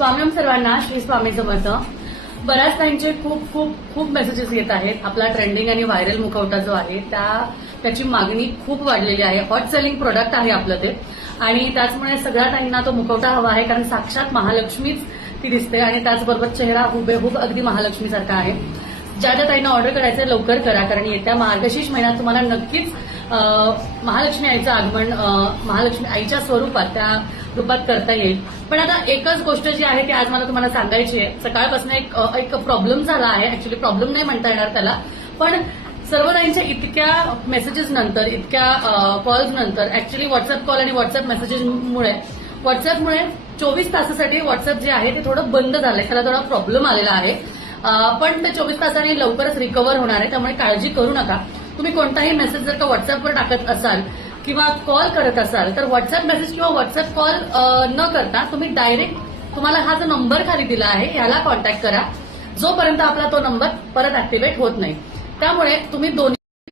स्वामी सर्वांना श्री स्वामी समर्थ. बऱ्याच टाइमचे खूप खूप खूप मेसेजेस येत आहेत. आपला ट्रेंडिंग आणि व्हायरल मुखवटा जो आहे त्याची मागणी खूप वाढलेली आहे. हॉट सेलिंग प्रोडक्ट आहे आपलं ते, आणि त्याचमुळे सगळ्या ताईंना तो मुखवटा हवा आहे, कारण साक्षात महालक्ष्मीच ती दिसते आणि त्याचबरोबर चेहरा हुबेहूब अगदी महालक्ष्मीसारखा आहे. ज्या ज्या ताईंना ऑर्डर करायचं लवकर करा, कारण येत्या मार्गशीर्ष महिन्यात तुम्हाला नक्कीच महालक्ष्मी आईचं आगमन महालक्ष्मी आईच्या स्वरूपात त्या रूपात करता येईल. पण आता एकच गोष्ट जी आहे ती आज मला तुम्हाला सांगायची आहे. सकाळपासून एक प्रॉब्लेम झाला आहे. ऍक्च्युली प्रॉब्लेम नाही म्हणता येणार त्याला, पण सर्व ताईंच्या इतक्या मेसेजेस नंतर, इतक्या कॉल्स नंतर, ऍक्च्युली व्हॉट्सअप कॉल आणि व्हॉट्सअप मेसेजेसमुळे, व्हॉट्सअपमुळे 24 तासासाठी व्हॉट्सअप जे आहे ते थोडं बंद झालंय. त्याला थोडा प्रॉब्लेम आलेला आहे, पण ते 24 तासांनी लवकरच रिकव्हर होणार आहे. त्यामुळे काळजी करू नका. तुम्ही कोणताही मेसेज जर का व्हॉट्सअपवर टाकत असाल किंवा कॉल करत असाल तर व्हॉट्सअप मेसेज किंवा व्हॉट्सअप कॉल न करता तुम्ही डायरेक्ट तुम्हाला हा जो नंबर खाली दिला आहे याला कॉन्टॅक्ट करा, जोपर्यंत आपला तो नंबर परत ऍक्टिव्हेट होत नाही. त्यामुळे तुम्ही दोन्ही